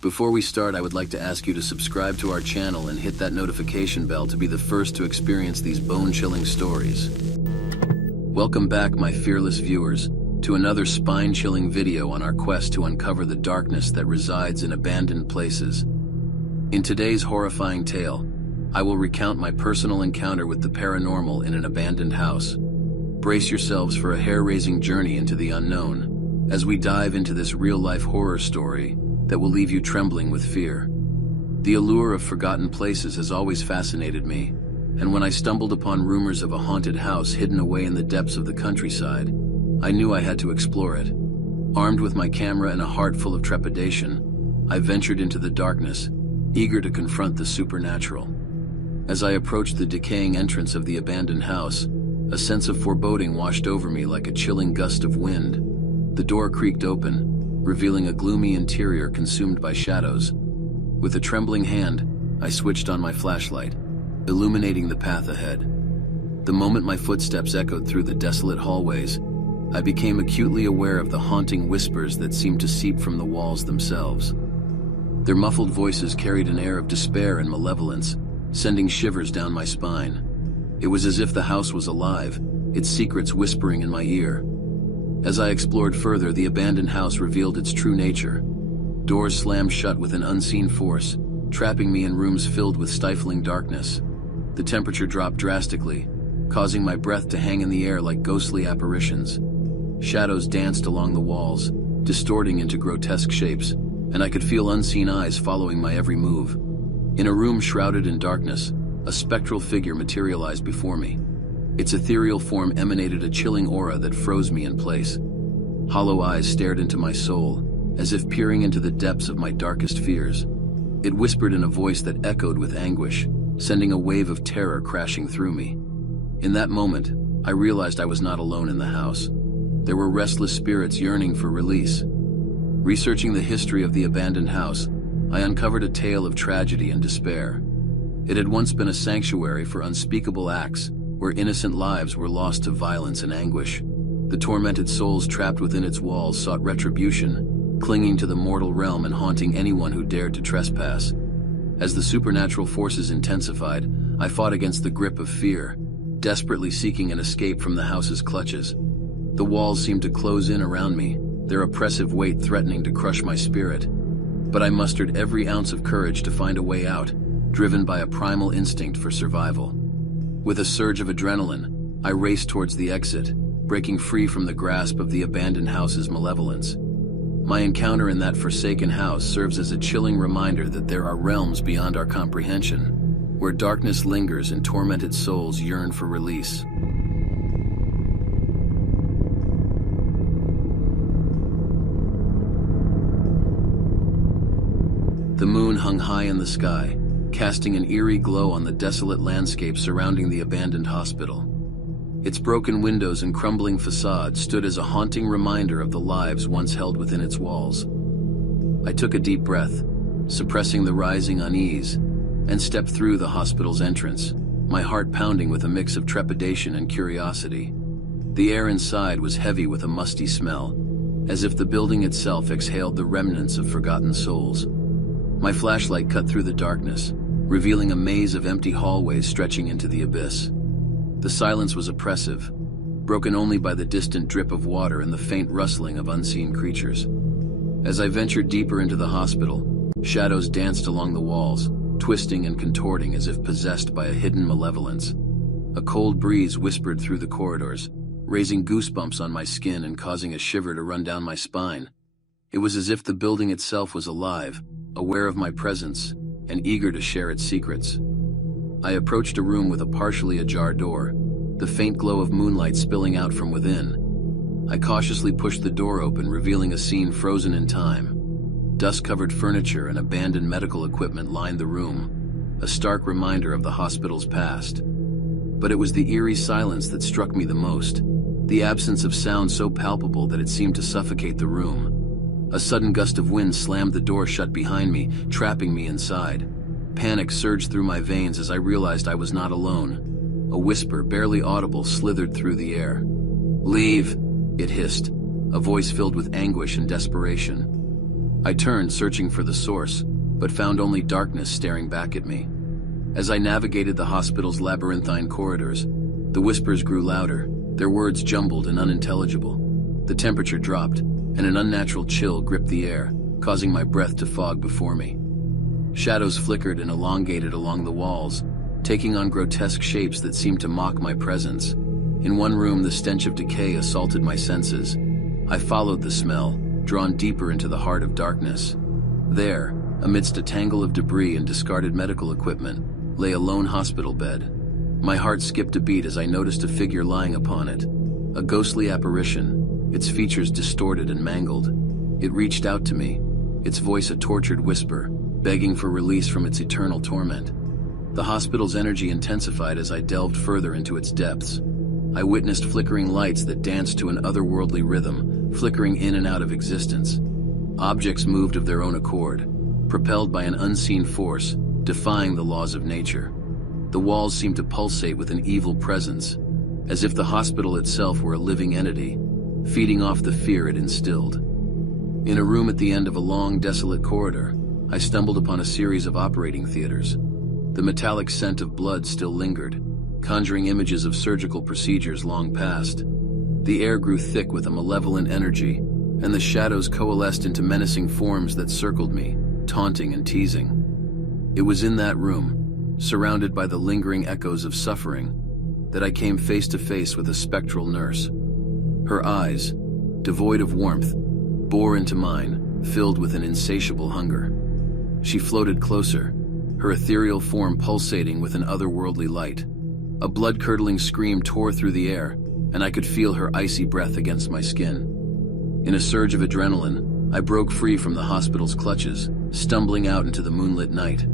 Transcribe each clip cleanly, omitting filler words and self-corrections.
Before we start, I would like to ask you to subscribe to our channel and hit that notification bell to be the first to experience these bone-chilling stories. Welcome back, my fearless viewers, to another spine-chilling video on our quest to uncover the darkness that resides in abandoned places. In today's horrifying tale, I will recount my personal encounter with the paranormal in an abandoned house. Brace yourselves for a hair-raising journey into the unknown, as we dive into this real-life horror story that will leave you trembling with fear. The allure of forgotten places has always fascinated me, and when I stumbled upon rumors of a haunted house hidden away in the depths of the countryside, I knew I had to explore it. Armed with my camera and a heart full of trepidation, I ventured into the darkness, eager to confront the supernatural. As I approached the decaying entrance of the abandoned house, a sense of foreboding washed over me like a chilling gust of wind. The door creaked open, revealing a gloomy interior consumed by shadows. With a trembling hand, I switched on my flashlight, illuminating the path ahead. The moment my footsteps echoed through the desolate hallways, I became acutely aware of the haunting whispers that seemed to seep from the walls themselves. Their muffled voices carried an air of despair and malevolence, sending shivers down my spine. It was as if the house was alive, its secrets whispering in my ear. As I explored further, the abandoned house revealed its true nature. Doors slammed shut with an unseen force, trapping me in rooms filled with stifling darkness. The temperature dropped drastically, causing my breath to hang in the air like ghostly apparitions. Shadows danced along the walls, distorting into grotesque shapes, and I could feel unseen eyes following my every move. In a room shrouded in darkness, a spectral figure materialized before me. Its ethereal form emanated a chilling aura that froze me in place. Hollow eyes stared into my soul, as if peering into the depths of my darkest fears. It whispered in a voice that echoed with anguish, sending a wave of terror crashing through me. In that moment, I realized I was not alone in the house. There were restless spirits yearning for release. Researching the history of the abandoned house, I uncovered a tale of tragedy and despair. It had once been a sanctuary for unspeakable acts, where innocent lives were lost to violence and anguish. The tormented souls trapped within its walls sought retribution, clinging to the mortal realm and haunting anyone who dared to trespass. As the supernatural forces intensified, I fought against the grip of fear, desperately seeking an escape from the house's clutches. The walls seemed to close in around me, their oppressive weight threatening to crush my spirit. But I mustered every ounce of courage to find a way out, driven by a primal instinct for survival. With a surge of adrenaline, I raced towards the exit, breaking free from the grasp of the abandoned house's malevolence. My encounter in that forsaken house serves as a chilling reminder that there are realms beyond our comprehension, where darkness lingers and tormented souls yearn for release. The moon hung high in the sky, casting an eerie glow on the desolate landscape surrounding the abandoned hospital. Its broken windows and crumbling facade stood as a haunting reminder of the lives once held within its walls. I took a deep breath, suppressing the rising unease, and stepped through the hospital's entrance, my heart pounding with a mix of trepidation and curiosity. The air inside was heavy with a musty smell, as if the building itself exhaled the remnants of forgotten souls. My flashlight cut through the darkness, revealing a maze of empty hallways stretching into the abyss. The silence was oppressive, broken only by the distant drip of water and the faint rustling of unseen creatures. As I ventured deeper into the hospital, shadows danced along the walls, twisting and contorting as if possessed by a hidden malevolence. A cold breeze whispered through the corridors, raising goosebumps on my skin and causing a shiver to run down my spine. It was as if the building itself was alive, aware of my presence, and eager to share its secrets. I approached a room with a partially ajar door, the faint glow of moonlight spilling out from within. I cautiously pushed the door open, revealing a scene frozen in time. Dust-covered furniture and abandoned medical equipment lined the room, a stark reminder of the hospital's past. But it was the eerie silence that struck me the most, the absence of sound so palpable that it seemed to suffocate the room. A sudden gust of wind slammed the door shut behind me, trapping me inside. Panic surged through my veins as I realized I was not alone. A whisper, barely audible, slithered through the air. "Leave," it hissed, a voice filled with anguish and desperation. I turned, searching for the source, but found only darkness staring back at me. As I navigated the hospital's labyrinthine corridors, the whispers grew louder, their words jumbled and unintelligible. The temperature dropped, and an unnatural chill gripped the air, causing my breath to fog before me. Shadows flickered and elongated along the walls, taking on grotesque shapes that seemed to mock my presence. In one room, the stench of decay assaulted my senses. I followed the smell, drawn deeper into the heart of darkness. There, amidst a tangle of debris and discarded medical equipment, lay a lone hospital bed. My heart skipped a beat as I noticed a figure lying upon it, a ghostly apparition, its features distorted and mangled. It reached out to me, its voice a tortured whisper, begging for release from its eternal torment. The hospital's energy intensified as I delved further into its depths. I witnessed flickering lights that danced to an otherworldly rhythm, flickering in and out of existence. Objects moved of their own accord, propelled by an unseen force, defying the laws of nature. The walls seemed to pulsate with an evil presence, as if the hospital itself were a living entity, feeding off the fear it instilled. In a room at the end of a long, desolate corridor, I stumbled upon a series of operating theaters. The metallic scent of blood still lingered, conjuring images of surgical procedures long past. The air grew thick with a malevolent energy, and the shadows coalesced into menacing forms that circled me, taunting and teasing. It was in that room, surrounded by the lingering echoes of suffering, that I came face to face with a spectral nurse. Her eyes, devoid of warmth, bore into mine, filled with an insatiable hunger. She floated closer, her ethereal form pulsating with an otherworldly light. A blood-curdling scream tore through the air, and I could feel her icy breath against my skin. In a surge of adrenaline, I broke free from the hospital's clutches, stumbling out into the moonlit night.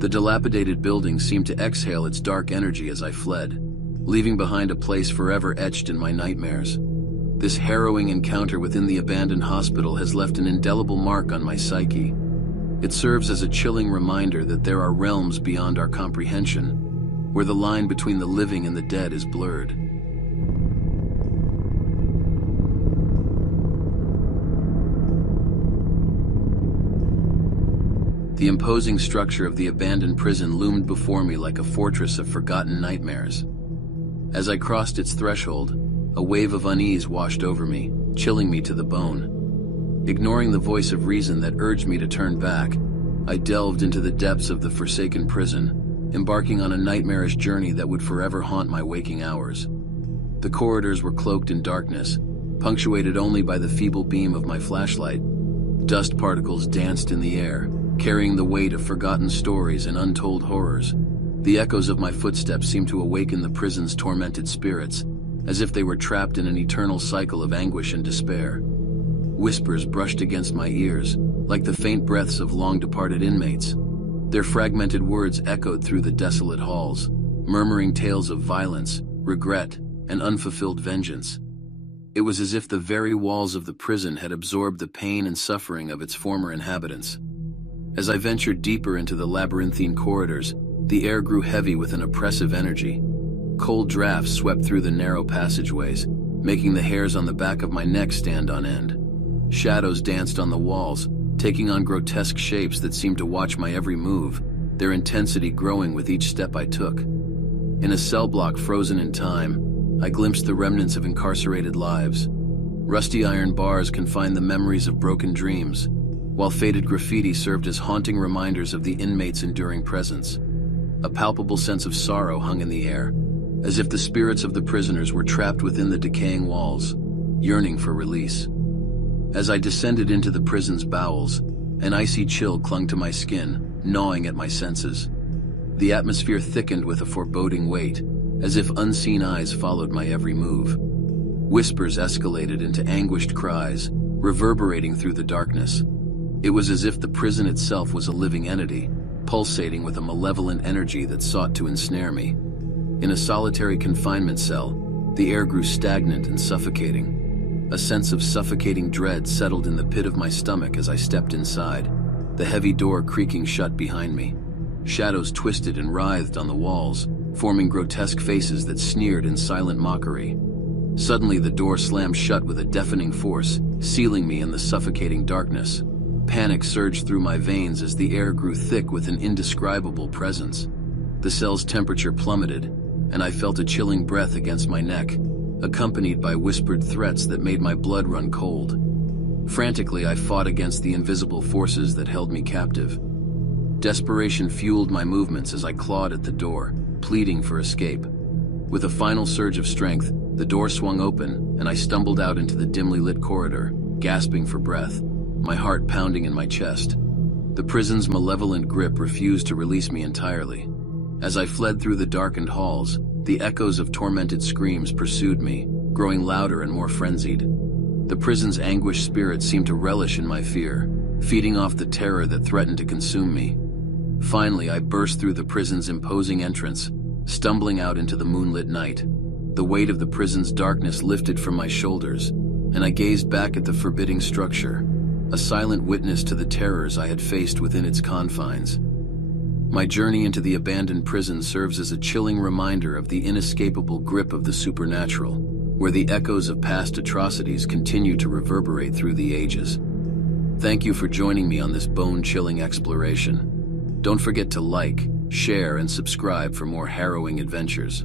The dilapidated building seemed to exhale its dark energy as I fled, leaving behind a place forever etched in my nightmares. This harrowing encounter within the abandoned hospital has left an indelible mark on my psyche. It serves as a chilling reminder that there are realms beyond our comprehension, where the line between the living and the dead is blurred. The imposing structure of the abandoned prison loomed before me like a fortress of forgotten nightmares. As I crossed its threshold, a wave of unease washed over me, chilling me to the bone. Ignoring the voice of reason that urged me to turn back, I delved into the depths of the forsaken prison, embarking on a nightmarish journey that would forever haunt my waking hours. The corridors were cloaked in darkness, punctuated only by the feeble beam of my flashlight. Dust particles danced in the air, carrying the weight of forgotten stories and untold horrors. The echoes of my footsteps seemed to awaken the prison's tormented spirits, as if they were trapped in an eternal cycle of anguish and despair. Whispers brushed against my ears, like the faint breaths of long-departed inmates. Their fragmented words echoed through the desolate halls, murmuring tales of violence, regret, and unfulfilled vengeance. It was as if the very walls of the prison had absorbed the pain and suffering of its former inhabitants. As I ventured deeper into the labyrinthine corridors, the air grew heavy with an oppressive energy. Cold drafts swept through the narrow passageways, making the hairs on the back of my neck stand on end. Shadows danced on the walls, taking on grotesque shapes that seemed to watch my every move, their intensity growing with each step I took. In a cell block frozen in time, I glimpsed the remnants of incarcerated lives. Rusty iron bars confined the memories of broken dreams, while faded graffiti served as haunting reminders of the inmates' enduring presence. A palpable sense of sorrow hung in the air, as if the spirits of the prisoners were trapped within the decaying walls, yearning for release. As I descended into the prison's bowels, an icy chill clung to my skin, gnawing at my senses. The atmosphere thickened with a foreboding weight, as if unseen eyes followed my every move. Whispers escalated into anguished cries, reverberating through the darkness. It was as if the prison itself was a living entity, pulsating with a malevolent energy that sought to ensnare me. In a solitary confinement cell, the air grew stagnant and suffocating. A sense of suffocating dread settled in the pit of my stomach as I stepped inside, the heavy door creaking shut behind me. Shadows twisted and writhed on the walls, forming grotesque faces that sneered in silent mockery. Suddenly the door slammed shut with a deafening force, sealing me in the suffocating darkness. Panic surged through my veins as the air grew thick with an indescribable presence. The cell's temperature plummeted, and I felt a chilling breath against my neck, accompanied by whispered threats that made my blood run cold. Frantically, I fought against the invisible forces that held me captive. Desperation fueled my movements as I clawed at the door, pleading for escape. With a final surge of strength, the door swung open, and I stumbled out into the dimly lit corridor, gasping for breath, my heart pounding in my chest. The prison's malevolent grip refused to release me entirely. As I fled through the darkened halls, the echoes of tormented screams pursued me, growing louder and more frenzied. The prison's anguished spirit seemed to relish in my fear, feeding off the terror that threatened to consume me. Finally, I burst through the prison's imposing entrance, stumbling out into the moonlit night. The weight of the prison's darkness lifted from my shoulders, and I gazed back at the forbidding structure, a silent witness to the terrors I had faced within its confines. My journey into the abandoned prison serves as a chilling reminder of the inescapable grip of the supernatural, where the echoes of past atrocities continue to reverberate through the ages. Thank you for joining me on this bone-chilling exploration. Don't forget to like, share, and subscribe for more harrowing adventures.